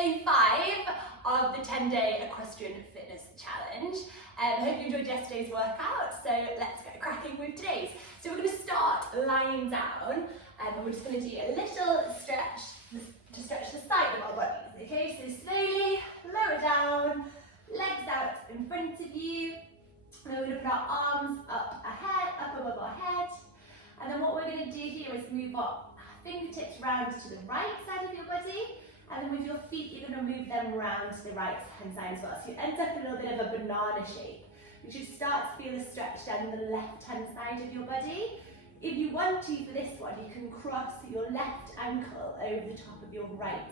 day 5 of the 10-day equestrian fitness challenge. Hope you enjoyed yesterday's workout, so let's get cracking with today's. So we're going to start lying down, and we're just going to do a little stretch to stretch the side of our bodies. Okay, so slowly lower down, legs out in front of you, and then we're going to put our arms up above our head, and then what we're going to do here is move our fingertips round to the right side of your body, and then with your feet you're going to move them round to the right hand side as well. So you end up in a little bit of a banana shape. You should start to feel a stretch down the left hand side of your body. If you want to for this one, you can cross your left ankle over the top of your right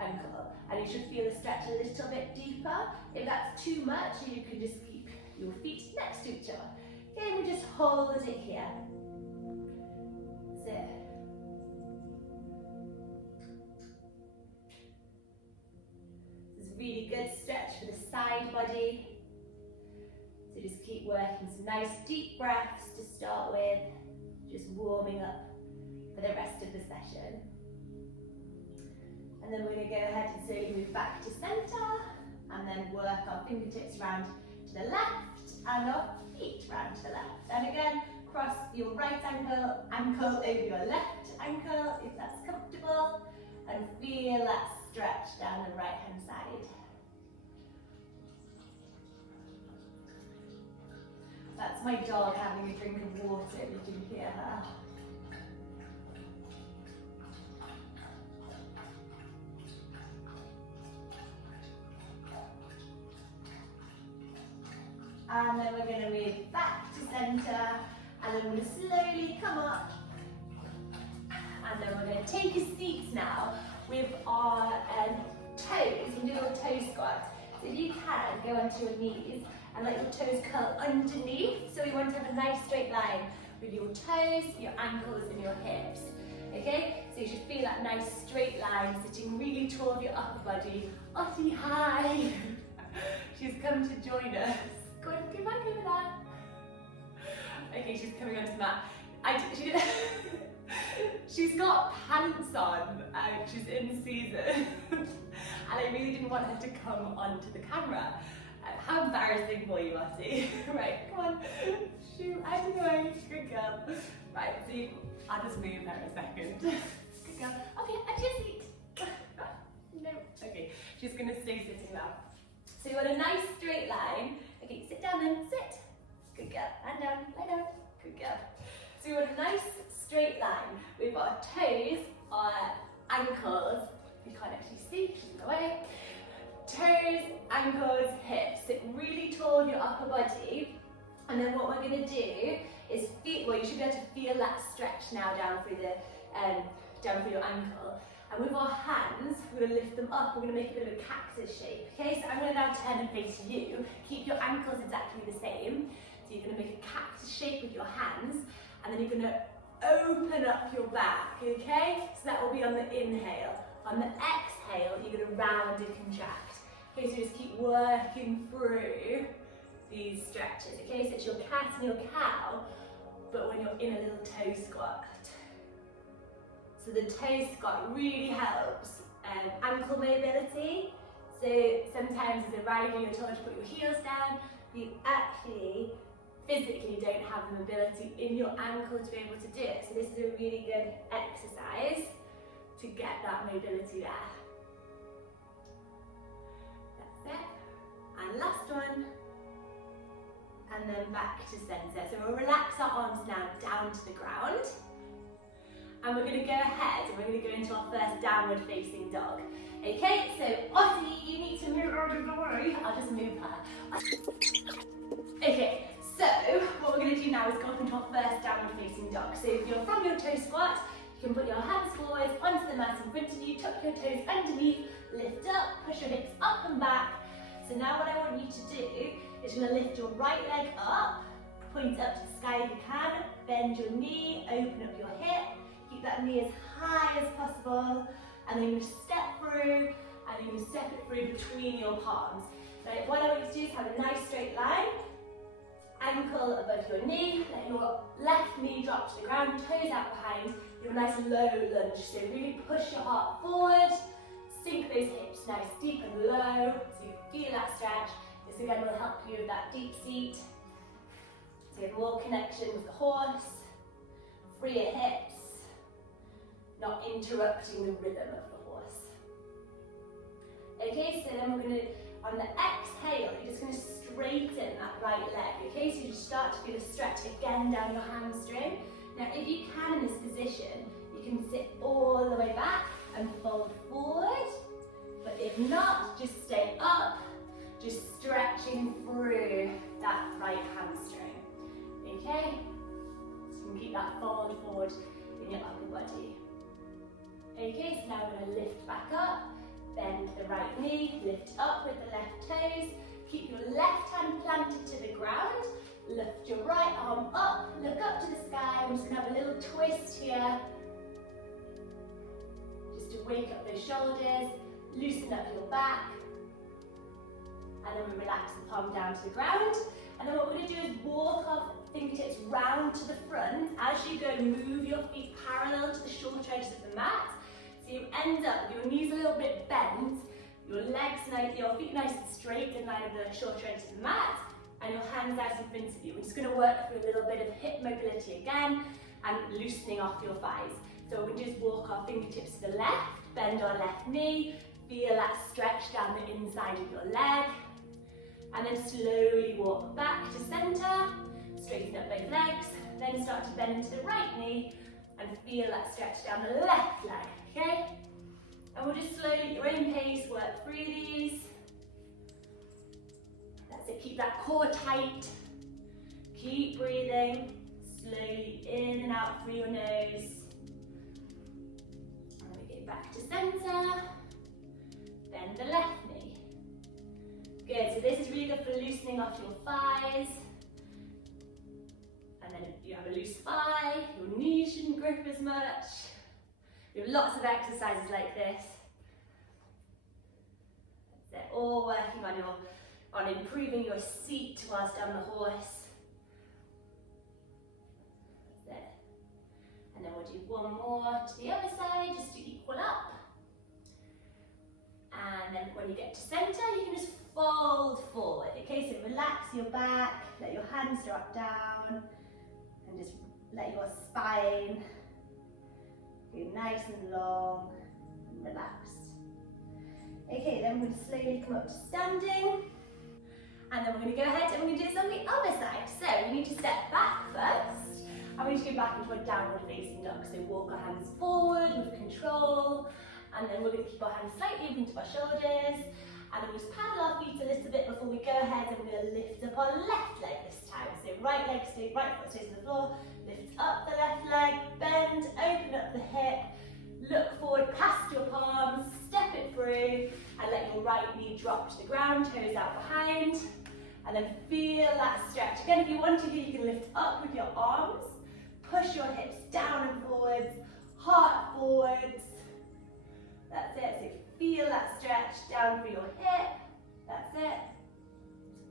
ankle, and you should feel the stretch a little bit deeper. If that's too much, you can just keep your feet next to each other. Okay, and we just hold it here. So, this is a really good stretch for the side body. So just keep working some nice deep breaths to start with, just warming up for the rest of the session. And then we're going to go ahead and slowly move back to centre, and then work our fingertips round to the left and our feet round to the left. And again, cross your right ankle over your left ankle if that's comfortable, and feel that stretch down the right hand side. That's my dog having a drink of water, if you can hear her. And then we're going to move back to centre, and then we're going to slowly come up, and then we're going to take a seat now with our toes, and do a little toe squat. So if you can, go onto your knees and let your toes curl underneath. So we want to have a nice straight line with your toes, your ankles and your hips. Okay, so you should feel that nice straight line sitting really tall of your upper body. Ottie, hi! She's come to join us. Go on, go back over there. Okay, she's coming onto the mat. She's got pants on, she's in season, and I really didn't want her to come onto the camera. How embarrassing for you, Ottie. Right, come on, shoot, anyway, good girl. Right, so I'll just move her a second. Good girl. Okay, and your seat. No, okay, she's gonna stay sitting now. So you want a nice straight line. Okay, sit down then, sit. Good girl, and down, lie down. Good girl. So you want a nice straight line with our toes, our ankles. You can't actually see, she's in the way. Toes, ankles, hips. Sit really tall in your upper body. And then what we're going to do is feel, well, you should be able to feel that stretch now down through your ankle. And with our hands, we're going to lift them up. We're going to make a bit of a cactus shape. Okay, so I'm going to now turn and face you. Keep your ankles exactly the same. So you're going to make a cactus shape with your hands, and then you're going to open up your back. Okay, so that will be on the inhale. On the exhale, you're going to round and contract. Okay, so just keep working through these stretches. Okay, so it's your cat and your cow, but when you're in a little toe squat. So the toe squat really helps ankle mobility. So sometimes as a rider you're told to put your heels down, you actually physically don't have the mobility in your ankle to be able to do it. So this is a really good exercise to get that mobility there. That's it. And last one. And then back to centre. So we'll relax our arms now down to the ground. And we're going to go ahead and we're going to go into our first downward facing dog. Okay, so Ottie, you need to move out of the way. I'll just move her. Okay, so what we're going to do now is go up into our first downward facing dog. So if you're from your toe squat, you can put your hands forward onto the mat in front of you, tuck your toes underneath, lift up, push your hips up and back. So now what I want you to do is you're going to lift your right leg up, point up to the sky if you can, bend your knee, open up your hip. Keep that knee as high as possible, and then you step through, and you step it through between your palms. Right, what I want you to do is have a nice straight line, ankle above your knee, let your left knee drop to the ground, toes out behind, do a nice low lunge. So really push your heart forward, Sink those hips nice deep and low so you feel that stretch. This again will help you with that deep seat. So you have more connection with the horse. Free your hips, not interrupting the rhythm of the horse. Okay, so then we're going to, on the exhale, you're just going to straighten that right leg. Okay, so you just start to feel a stretch again down your hamstring. Now, if you can in this position, you can sit all the way back and fold forward. But if not, just stay up, just stretching through that right hamstring. Okay? So you can keep that fold forward in your upper body. Okay, so now we're going to lift back up, bend the right knee, lift up with the left toes, keep your left hand planted to the ground, lift your right arm up, look up to the sky. We're just going to have a little twist here, just to wake up those shoulders, loosen up your back, and then we relax the palm down to the ground. And then what we're going to do is walk our fingertips round to the front. As you go, move your feet parallel to the short edges of the mat. So you end up with your knees a little bit bent, your legs, your feet nice and straight in line with the short edges of the mat, and your hands out in front of you. We're just going to work through a little bit of hip mobility again and loosening off your thighs. So what we're going to do is walk our fingertips to the left, bend our left knee, feel that stretch down the inside of your leg, and then slowly walk back to centre, straighten up both legs, then start to bend into the right knee and feel that stretch down the left leg, okay? And we'll just slowly, at your own pace, work through these. That's it, keep that core tight. Keep breathing, slowly in and out through your nose. And we go back to centre, bend the left knee. Good, so this is really good for loosening off your thighs. And then if you have a loose thigh, your knees shouldn't grip as much. We have lots of exercises like this. They're all working on improving your seat whilst on the horse. That's it. And then we'll do one more to the other side just to equal up. And then when you get to centre, you can just fold forward. Okay, so relax your back, let your hands drop down, and just let your spine go nice and long and relaxed. Okay, then we'll slowly come up to standing. And then we're going to go ahead and we're going to do this on the other side. So we need to step back first. And we need to go back into a downward facing dog. So walk our hands forward with control. And then we're going to keep our hands slightly open to our shoulders. And then we'll just paddle our feet a little bit before we go ahead and we're going to lift up our left leg this time. So right foot stays on the floor. Lift up the left leg, bend, open up the hip. Look forward past your palms, step it through, and let your right knee drop to the ground, toes out behind. And then feel that stretch. Again, if you want to, you can lift up with your arms, push your hips down and forwards, heart forwards. That's it, so feel that stretch down through your hip. That's it.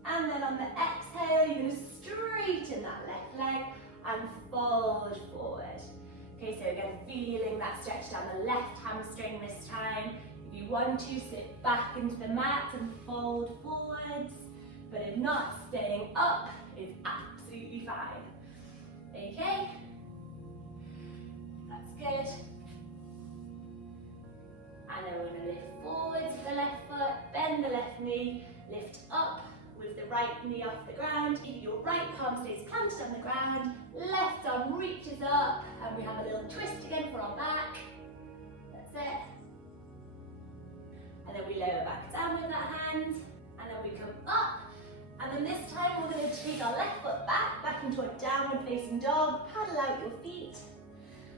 And then on the exhale, you're going to straighten that left leg and fold forward. Okay, so again, feeling that stretch down the left hamstring this time. If you want to, sit back into the mat and fold forwards. But if not, staying up is absolutely fine. Okay? That's good. And then we're going to lift forwards with the left foot, bend the left knee, lift up with the right knee off the ground. Keep your right palm stays planted on the ground, left arm reaches up, and we have a little twist again for our back. That's it. And then we lower back down with that hand, and then we come up. And then this time we're going to take our left foot back into a downward facing dog, paddle out your feet.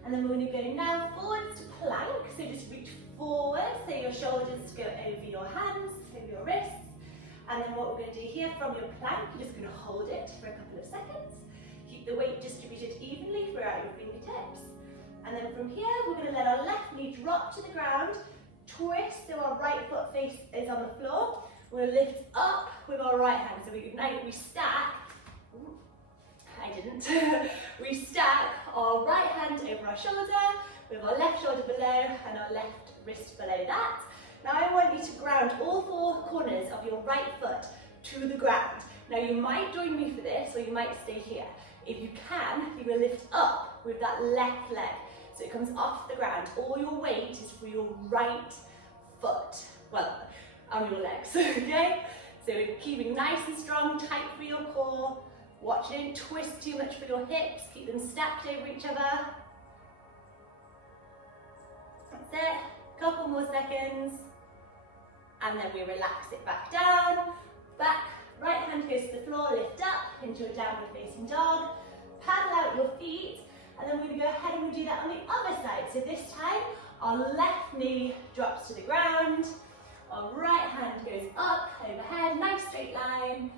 And then we're going to go now forwards to plank, so just reach forward, so your shoulders go over your hands, over your wrists. And then what we're going to do here from your plank, you're just going to hold it for a couple of seconds. Keep the weight distributed evenly throughout your fingertips. And then from here, we're going to let our left knee drop to the ground, twist so our right foot face is on the floor. We'll lift up with our right hand. So we stack, we stack our right hand over our shoulder with our left shoulder below and our left wrist below that. Now I want you to ground all four corners of your right foot to the ground. Now you might join me for this, or you might stay here. If you can, you will lift up with that left leg. So it comes off the ground. All your weight is for your right foot. Well, on your legs, okay? So we're keeping nice and strong, tight for your core. Watch you don't twist too much for your hips. Keep them stacked over each other. That's it. Couple more seconds. And then we relax it back down. Back, right hand goes to the floor, lift up into a downward facing dog. Paddle out your feet. And then we're going to go ahead and we'll do that on the other side. So this time, our left knee drops to the ground. Our right hand goes up, overhead, nice straight line.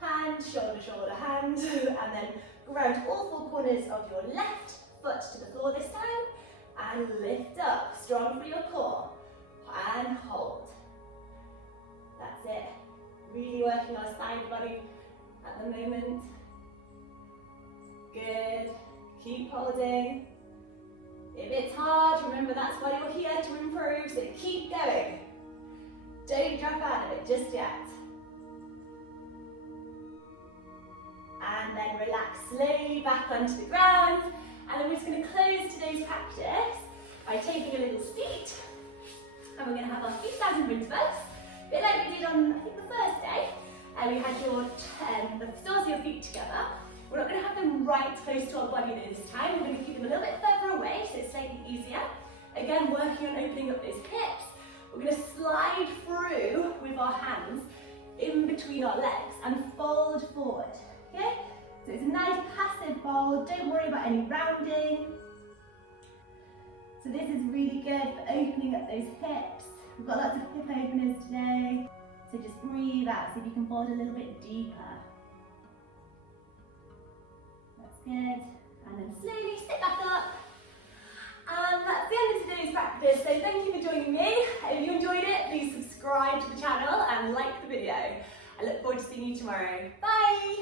Hand, shoulder, shoulder, hand. And then ground all four corners of your left foot to the floor this time. And lift up, strong for your core. And hold. That's it. Really working our side body at the moment. Good. Keep holding. If it's hard, remember that's why you're here, to improve, so keep going. Don't drop out of it just yet. And then relax slowly back onto the ground. And then we're just going to close today's practice by taking a little seat. And we're going to have our feet down in rings first. A bit like we did on, I think, the first day. And we had the soles of your feet together. We're not going to have them right close to our body this time. We're going to keep them a little bit further away so it's slightly easier. Again, working on opening up those hips. We're going to slide through with our hands in between our legs and fold forward. Okay? So it's a nice passive fold. Don't worry about any rounding. So this is really good for opening up those hips. We've got lots of hip openers today. So just breathe out, see if you can fold a little bit deeper. That's good. And then slowly sit back up. And that's the end of today's practice. So thank you for joining me. If you enjoyed it, please subscribe to the channel and like the video. I look forward to seeing you tomorrow. Bye!